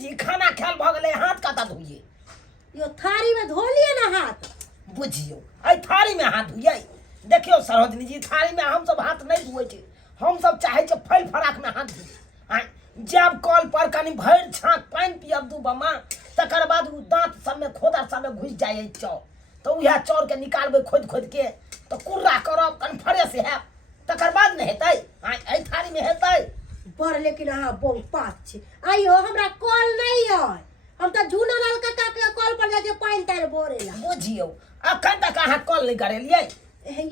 जी खाना खाल भ गेलै हाथ कता धोइए यो थारी में धो लिए ना हाथ बुझियो आई थारी में हाथ धोइए देखियो सरोजनी जी थारी में हम सब हाथ नहीं धोए छे हम सब चाहे छे फल फराक में हाथ धोए जब कल पर कनी भर छाक पानी पियब दू बमा तकर बाद उ दांत सब में खोदा सब में घुस जाए चौ तो उहा चौर के निकालबे खोद खोद के तो कुर्रा करब कन फरे से है तकर बाद न हेतै आई थारी में हेतै पर लेकिन अहाँ बहुत पात छे आइयो हमरा कॉल नहीं है हम तो झूना लाल काका के कॉल पर जाके पानी तार बोरेला बुझियो अखन तक अहाँ कॉल नहीं करेलिए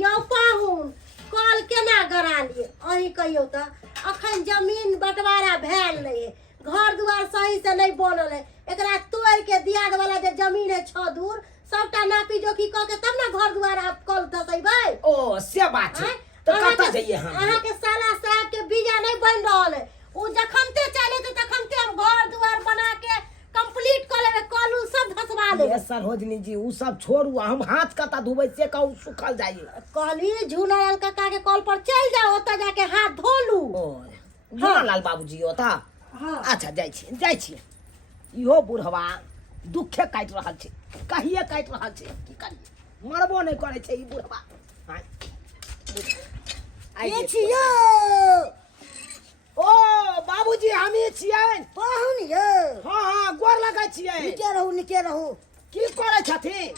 यो पाहुन कॉल केना करा लिए अही कहियो त अखन जमीन बंटवारा भेल नहीं है घर दुआर सही से नहीं बनल है एकरा तोड़ के दियाद वाला जे जमीन है 6 दूर सबटा नापी जोखी क के तब ना घर दुआर आप कॉल धसैबै ओ से बात है तो कता जाइए हम अहाँ के साला साहब के बीजा नहीं बन रहल है उ जखनते चले तो तखनते हम घर दुआर बना के कंप्लीट कर लेबे कॉल सब धसवा लेबे सरोजनी जी उ सब छोड़ू हम हाथ कता धोबै से कहू सुखल जाइए कहली झूना लाल काका के कॉल पर चल जाओ ओता जाके हाथ धो लू झूना लाल बाबूजी ओता हां अच्छा जाई छी इहो बुढ़वा दुखे काट रहल छै कहिए काट रहल छै की करिए मरबो नहीं करे छै ई बुढ़वा हां ये छियो ओ बाबूजी हमी छियै पाहुन यो हां गोर लगै छियै निके रहू की करे छथिन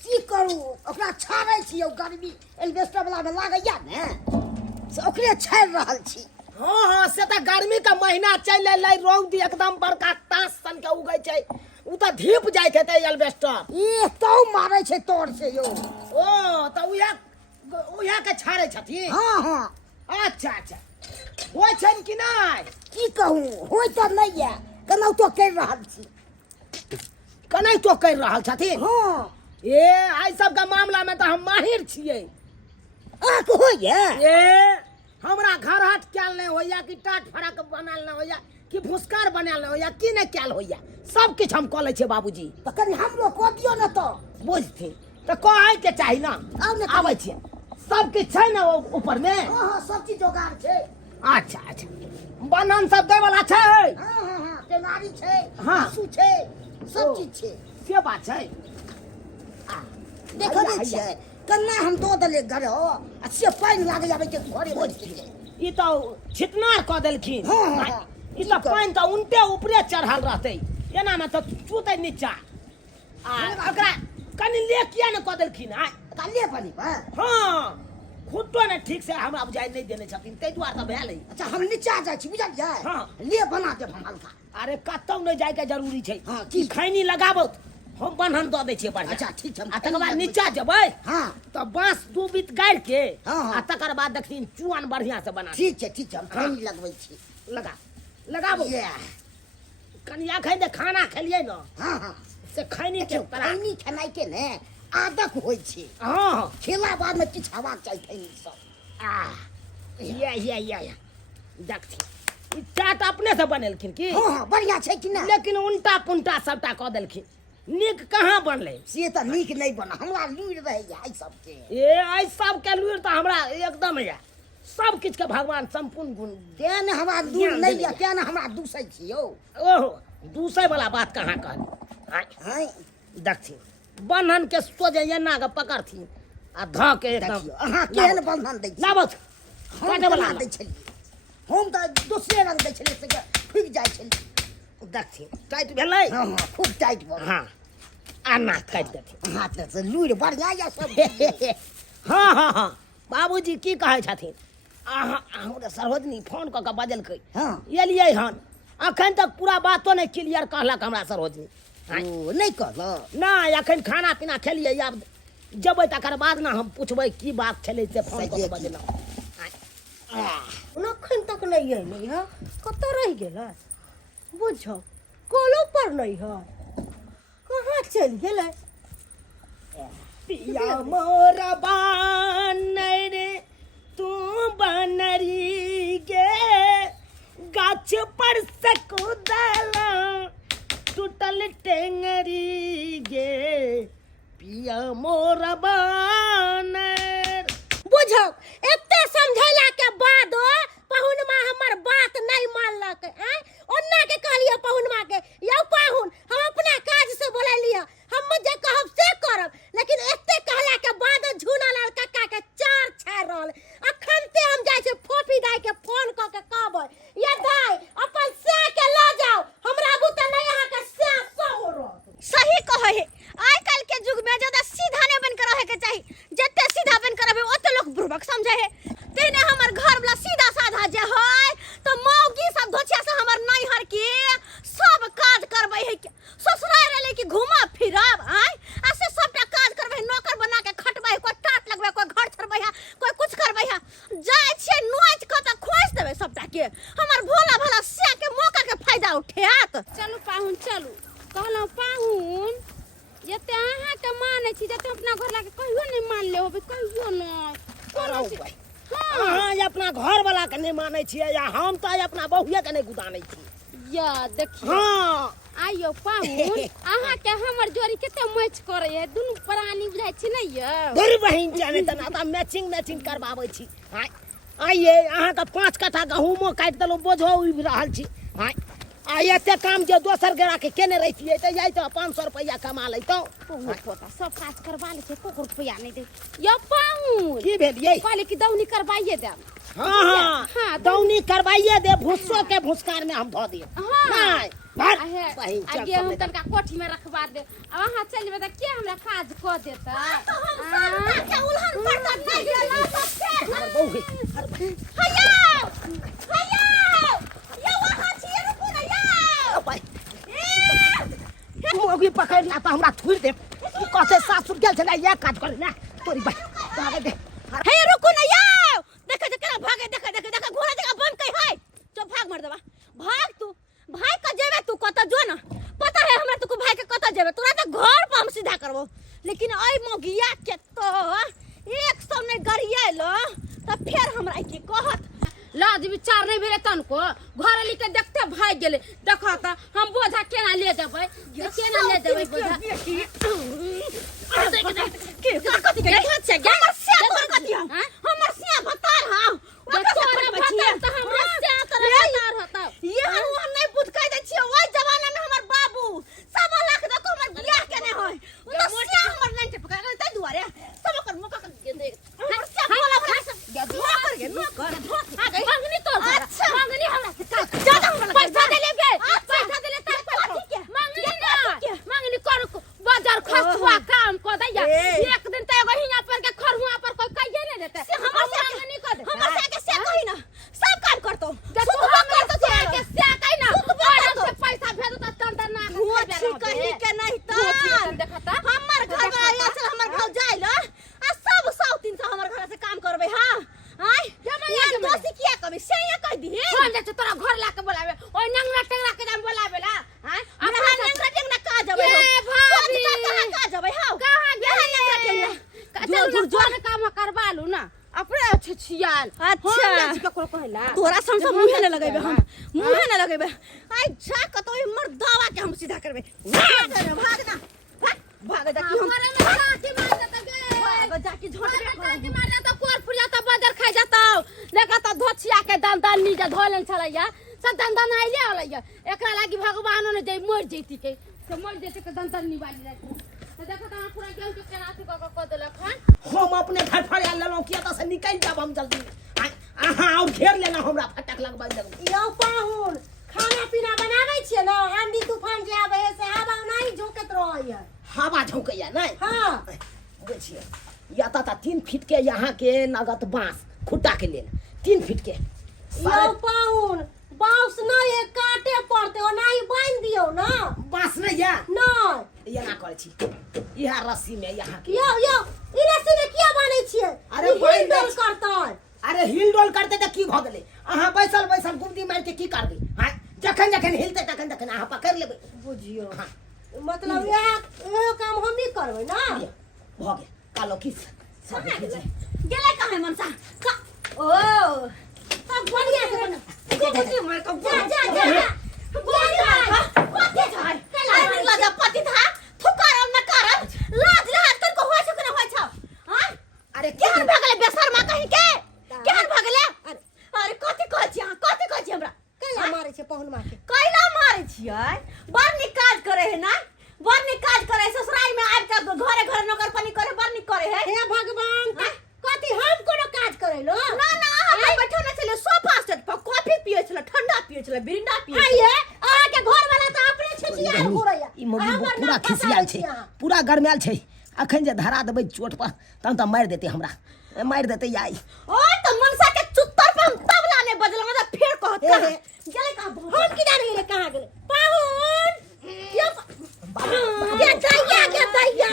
की करू ओकरा छाड़ै छियो गर्मी एल्वेस्टर वाला में लागैया ने से ओकरे छाड़ रहल छी हाँ से तो गर्मी का महीना चल रौद एकदम बड़का तास सन के उगै छै उ तो धीप जाय छै ते एल्वेस्टर ए तो मारै छै तोड़ से यो ओ तो उया के छाड़े छथिन हां अच्छा होय छन कि नहीं की कहूं होय त नहीं है कनौ तो कर रहल छी कनै तो कर रहल छथिन हां ए आई सब का मामला में तो हम माहिर छियै आ को होय ए हमरा घर हट क्याल नहीं होया कि टाट फड़क बनाल नहीं होया कि भुस्कार बनाल नहीं होया कि नहीं क्याल होया सब कुछ हम कऽ लै छै बाबूजी तो कनी हमरो को दियो न तो बुझथिन तो कहै के चाही ना आबै छियै सब कुछ छै ना ऊपर में हां सब चीज जोगाड़ छै अच्छा बंधन सब दे वाला छै हां तेनारी छै हाँ। आंसू छै सब चीज छै से बात छै देखो ने छै कन्ना हम दो दले घर हो आ से पानी लागे जाबे के घरे बोझ के ई तो छितनार कऽ देलखिन हाँ। ई तो पानी तो उनटे ऊपरे चढ़ल रहतै एना में तो चूतै नीचा आ ओकरा कनी ले किया न कऽ देलखिन काले पानी पर हाँ खुट्टो ने ठीक से हमरा बुझाइ नहीं देने छथिन तै दुआरे तो भेलै अच्छा हम नीचा जाय छी बुझलियै हाँ। ले बना देब हम हल्का अरे कतौ नहीं जाय के जरूरी छै हाँ, की ठीक। खैनी लगाबो हम बन्हन दऽ दै छियै बढ़िया अच्छा ठीक छै आ तकर बाद नीचा जेबै हां तो बांस दू बीत गाड़ के हाँ, हाँ। आ तकर बाद देखथिन चुआन बढ़िया से बना ठीक छै हम पानी लगबै छी लगाबो ये कनिया खै दे खाना खेलिए न हां से खैनी के तरह पानी खेनाइ के ने आदत होय छै हाँ खेला बाद में किछ हेबाक चाही खैनी सब ये देखथिन ई चाट अपने से बनेलखिन की हां बढ़िया छै कि ना लेकिन उल्टा पुंटा सबटा कऽ देलखिन नीक कहाँ बनले से त नीक नहीं बना हमरा लूर रहैया आई सब के ए आई सब के लुर तो हमरा एकदम है सब किछ के भगवान संपूर्ण गुण तेन हमरा दूर नहीं या तेन हमरा दूसै छी यौ ओहो दूसरे वाला बात कहाँ कहली हां देखथिन बन्हन के सोजे एना के पकड़थिन आ ध के एकदम देखियो अहाँ केहन बंधन दै छी लाबत हम काटे वाला बना दै छलियै हम त दोसरे रंग दै छलियै से फुक जाय छलियै देखथिन टाइट भेलै हां खूब टाइट भ हाँ आना काट देथिन हाथ से लूर बढ़िया या सब हाँ बाबूजी की कहै छथिन हमरा सरोजनी फोन कऽ के बजलकै हां एलियै हन अखन तक पूरा बातो नहीं क्लियर कहलक हमरा सरोजनी ओ नहीं कहलो नहीं अखन खाना पीना खेलियै आब जबै तकर बाद ना हम पूछबै की बात छलै से फोन कऽ के बजलहुँ नखन तक नहीं है नहीं है कत रह गेलै बुझो कॉलो पर नहीं है कहाँ चल गेलै पिया मोर बानर तू बनरी गे गाछ पर से कूदला टूटल टेंगरी गे पिया मोर बानर बुझो एते समझैला के बाद पहुनमा हमर बात नहीं मानलक ओन्ना के कहलिए पहुनमा के उठियात चलू पाहुन चलू कहलहुँ पाहुन जते अहाँ के माने छी जते अपना घर लाके कहियो नहीं मान ले होबे कहियो नहीं हाँ अपना घर वाला के नहीं माने छियै या हम तो अपना बहुए के नहीं गुदानै छी या देखिए हाँ आइयो पाहुन अहाँ के हमर जोड़ी केते मैच करे है दुनु प्राणी बुझाइ छी नहीं ये धुर बहिन जाने तना त मैचिंग करबाबै छी हाय आइए अहाँ के 5 कट्ठा गहूमो काटि देलहुँ बोझो उबि रहल छी हाय आ एते काम जे दोसर गेरा के केने रहितियै त जाय त 500 रुपया कमा लैतौ पोता सब काज करबा ले छै कोको रुपया नहीं दे यो पाहुन की भेल ये कहले कि दौनी करबाइए दे हाँ दौनी करवाइए दे भुस्सो के भुस्कार में हम धो देब नहीं भर बहिन आगे हम तनका कोठी में रखवा दे अब वहां चल जेबे त के हमरा काज क देता हम सब के उल्हन पड़ता नहीं गेला अरे बहु हया यो वहां छिए रुकू ना यो भाई मोगी पकड़ ना त हमरा थुर दे कसे सासुर गेल छला ये काज कर ना तोरी भाई भागे दे हे रुकू ना यो देख केना भागे देख घोड़ा जगह बंद कई है चुप भाग मर देबा भाग तू भाई का जेबे तू कत जो ना पता है हमरा तू भाई के कत जेबे तोरा त घर पर हम सीधा करबो लेकिन ओइ मोगिया के तो 100 ने गरियालो त फेर हमरा की कहत लाज विचार नहीं भेले तनको घर ली के देखते भाग गेले देखा त हम बोझा केना ले जेबै केना ले जेबै बोझा के कथि के हाथ से हमर से कथि हमर से बता हां तोरा बता त हमरा से तरह बता होता ये हम नहीं बुझ कह दे छियै ओइ जमाना में हमर बाबू सब लाख देखो हमर बियाह केने होय ओ से हमर नहीं के पकड़ तै दुआरे सब कर मुका कर दे हमर से बोला कर गे न कर मांगनी तो अच्छा मांगनी हमरा से ज्यादा हमरा पैसा दे लेगे पैसा दे ले त मांगनी कर बाजार खसुआ काम को दैया एक दिन त एगो हिया पर के खरहुआ पर कोई कहिए नहीं देते हमर से मांगनी कर दे हमर से के से कहि ना सब काम करतो सुतबा करतो से के से कहि ना और से पैसा भेजो त तंदर ना होछि कहि के नहीं त देखता हमर घर में आया चल हमर घर जाइल आ सब 100-300 हमर घर से काम करबे हां आय ये दोसी किया कभी से ये कह दी कोन जे तोरा घर ला के बोलावे ओइ नंगरा टेंगरा के नाम बोलावे ला हां हमरा नंगरा टेंगरा का जबे ए भाभी कहां का जबे हां कहां गेल नंगरा टेंगरा जो जोर काम करबा लू ना अपने अच्छे छियाल अच्छा ककरो कहला तोरा संग मुंहे न लगेबे हम मुंहे न लगेबे आय जा कतो मर दवा के हम सीधा करबे भाग ना भाग जा की हम घरे में जाके मार देता गे भाग जा की झोड़ के मार देता कोर फुरिया त बाजार खा जाता लेका त धोछिया के दान नीचे धोलन छलैया सब दान आइले हलैया एकरा लागी भगवानो ने जे मर जैती के से मर जैते के दान निवाली रखी देखो त पूरा केहू के केनाथी क देलक हम अपने घर पर आ लेलौं किया त से निकल जाब हम जल्दी अहाँ और घेर लेना हमरा फटक लगबा देब यो पाहुन खाना पीना बनाबै छियै न आंधी तूफान जे आबै है से हवा नहीं झोकत रहै हवा झोंकैया नहीं हां बुझिए या ता 3 फीट के यहाँ के नगद बांस खुट्टा के लेल 3 फीट के यो पाहुन बांस नहीं है काटे पड़ते हो नहीं बांध दियो ना बांस नहीं या नहीं ये ना करे छी यह रस्सी में यहाँ के यो ई रस्सी में किया बानै छियै अरे हिल डोल करतै अरे हिल डोल करते त की भ गेलै अहाँ बैसल गुमती मार के की करबे हां जखन हिलते तखन अहाँ पकड़ लेबै बुझियो मतलब यह काम हम ही करबै ना भ गेल कालो किस सब गेलै कहां मनसा ओ सब बढ़िया से बना बुझी मार को जा बढ़िया पति छै अरे लगा पति था थुकारम न करम लाज लाज कर को होय छ न होय छ हां अरे केहन भगले बेशर्मा कहि के केहन भगले अरे कथि कहै छी हमरा कैला मारै छै पाहुन मार के कैला मारै छियै बड़ निक काज करे है ना बड़ निक काज करे ससुराल में आब के घरे नौकर पानी करे बड़ निक करे है हे भगवान कथि हम कोनो काज करे लो ना हम बैठो न चले सोफा सेट पर कॉफी पिए छले ठंडा पिए छले बिरिंडा पिए आइए आ के घर वाला त अपने छिछिया घुरैया ई मोगी पूरा खिसियाल छै पूरा गरमाल छै अखन जे धरा देबै चोट पर तहन त मार देते हमरा मार देते आई ओए त मनसा के चुत्तर पे हम तबला ने बजल मतलब फिर कहत गेले का हम किधर गेले कहां गेले पाहुन क्या दैया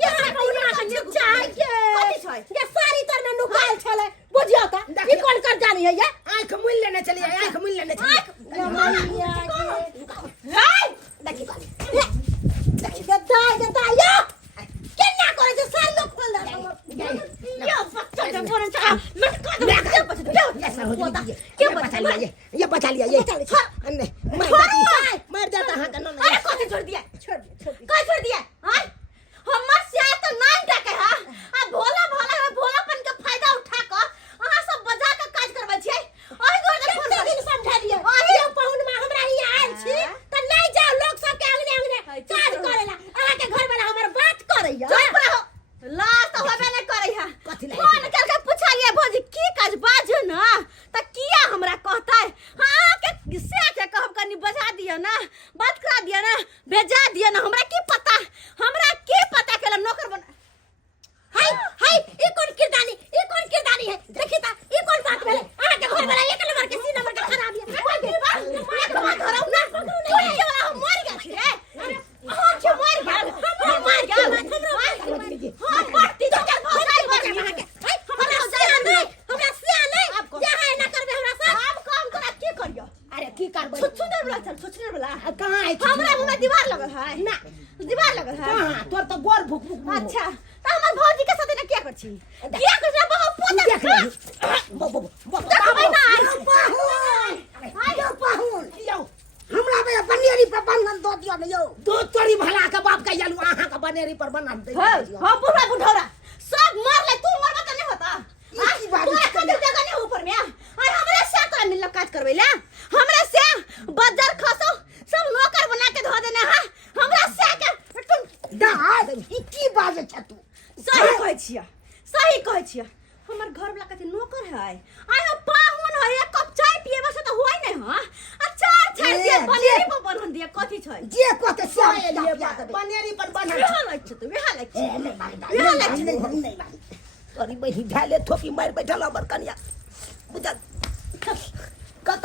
क्या कौना चाहिए कथि छै ये सारी तर में नुकाल छले बुझियो त ई कोन कर जानी है ये आंख मुन लेने चली आंख मुन लेने चली मैया के दिया ना, बात करा दिया ना, भेजा दिया ना, हमरा की पता केला नौकर बना। हाय ई कौन किरदानी है देखी ता ई कौन बात भेले आ के घर वाला एक नंबर के सी नंबर के खराब है मैं तो धरौ ना नहीं के वाला हम मर गया छी रे हम के मर गया हां पार्टी तो चल भाई बना के हमरा से नहीं क्या है ना करबे हमरा से आप काम करा की करियो? अरे की करबे छुछुनर वाला चल, छुछुनर वाला कहां है हमरा मुंह में दीवार लगल है ना दीवार लगल है। कहां तोर तो गोर भुक भुक अच्छा तो हमर भौजी के साथ ने क्या कर छी? क्या कर जा बाबा पोता देख ले देखबै ना आयो पाहुन यो हमरा बे बनेरी पर बंधन दो दियो न यो दो तोरी भला के बाप का यालू आहा का बनेरी पर बंधन दे दियो हां बुढ़ा बुढ़ौरा सब मर ले, तू मरबा त नहीं होता। ई बात तोरा खातिर जगह नहीं ऊपर में आई हमरा से तोरा मिल काज करबै ले, हमरा से बजर खसो सब नौकर बना के धो देने है हमरा से के तुम दाद ई की बाजे छ तू सही कहै छिया हमर घर वाला कते नौकर है आई हो पाहुन है, एक कप चाय पिए बस तो होय नहीं हां अच्छा छाड़ दिए बनेरी पर बंधन दिए कथि छै जे कोते से बनेरी पर बना वेहा लाग छ तू वेहा लाग छ नहीं तोरी बही ढाले थोपी मार बैठल हमर कन्या बुझल कत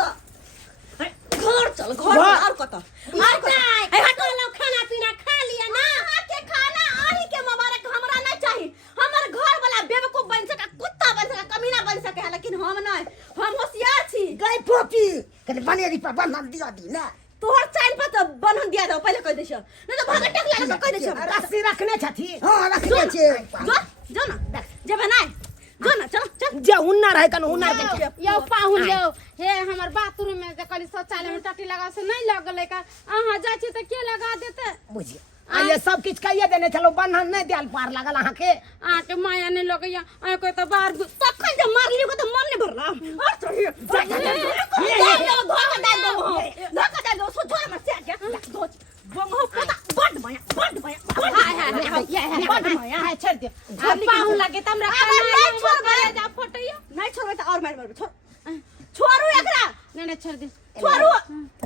घर चल घर और कत नहीं हटो लो खाना पीना खा लिया ना के खाना आही के मुबारक हमरा नहीं चाहिए। हमर घर वाला बेवकूफ बन सका, कुत्ता बन सका, कमीना बन सका, लेकिन हम नहीं, हम होशियार छी। गई पोपी कने बनेरी पर बंधन दिया दी ना तोहर चाइल पर तो बंधन दिया दो पहले कह दे छ, नहीं तो भागा टक लगा कह दे छ। रस्सी रखने छथी हां रखने छे जो ना जब नहीं जो ना चल जे हुन्ना रहे कन हुन्ना के यो पाहुन यो हे हमर बाथरूम में जकली शौचालय में टटी लगा से नहीं लगले का अहाँ जाय छी त के लगा देते बुझिए आ ये सब किछ कहिए देने चलो बंधन नहीं दियाल पार लागल अहाँ के आके माया नहीं लगैया आ कोई त बाहर तखन जब मार लियो तो मन नहीं भरला और चढ़िए धक्का दे दो सो छोड़ मत से के दो बंगो पता बड माया हाय बड माया है छोड़ दे अब पाहुन लगे त हमरा नहीं छोड़बे जा फोटोया नहीं छोड़बे तो और मार मार छोड़ छोड़ू एकरा नहीं छोड़ दे छोड़ू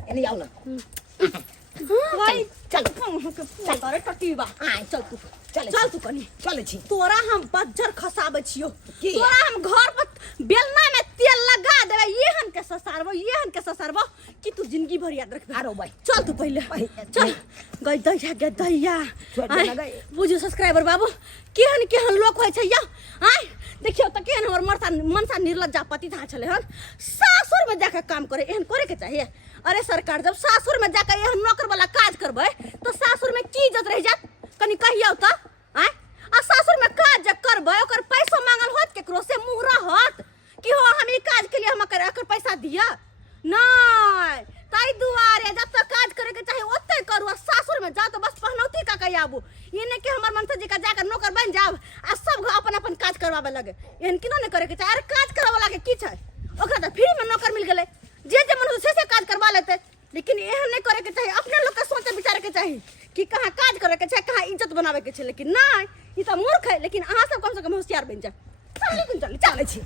एनी आउ ना भाई चल करे टटीबा चल तू चल तू कनी चले छी तोरा हम बज्जर खसाबे छियो, की? तोरा हम घर पर बेलना में तेल लगा देबे येहन के ससारबो कि तू जिंदगी भर याद रखबे। आरो भाई चल तू पहले चल गई दैया छोड़ दे ना गई। बुझू सब्सक्राइबर बाबू केहन लोग होय छै या आय देखियो त केहन हमर मनसा निर्लज्जा पति था छले हन सासुर में जाके काम करे, एहन करे के चाहिए। अरे सरकार जब सासुर में जाके एहन नौकर वाला काज करबे तो सासुर में की इज्जत रह जात कनी कहियो त आय आ सासुर में काज जब करबे ओकर पैसा मांगल होत केकरो से मुहरा होत कि हो हम ई काज के लिए हम एकर पैसा दिया नहीं ताई दुआरे जब तक काज करे के चाहे ओते करू आ सासुर में जाओ तो बस पहनौती का कहि आबू ये ने के हमर मनसा जी का जाकर नौकर बन जाओ आ सब अपन काज करवावे लगे एहन किनो ने करे के चाहे। अरे काज करवावे लागे की छै ओकरा त फ्री में नौकर मिल गेले जे मन से काज करवा लेते, लेकिन एहन नहीं करे के चाहिए। अपने लोग के सोचे विचार के चाहिए कि कहाँ काज करे के चाहिए, कहाँ इज्जत बनावे के चाहिए, लेकिन नहीं ई त मूर्ख है। लेकिन अहाँ सब कम से कम होशियार बन जाए। चल लेकिन चल चले छी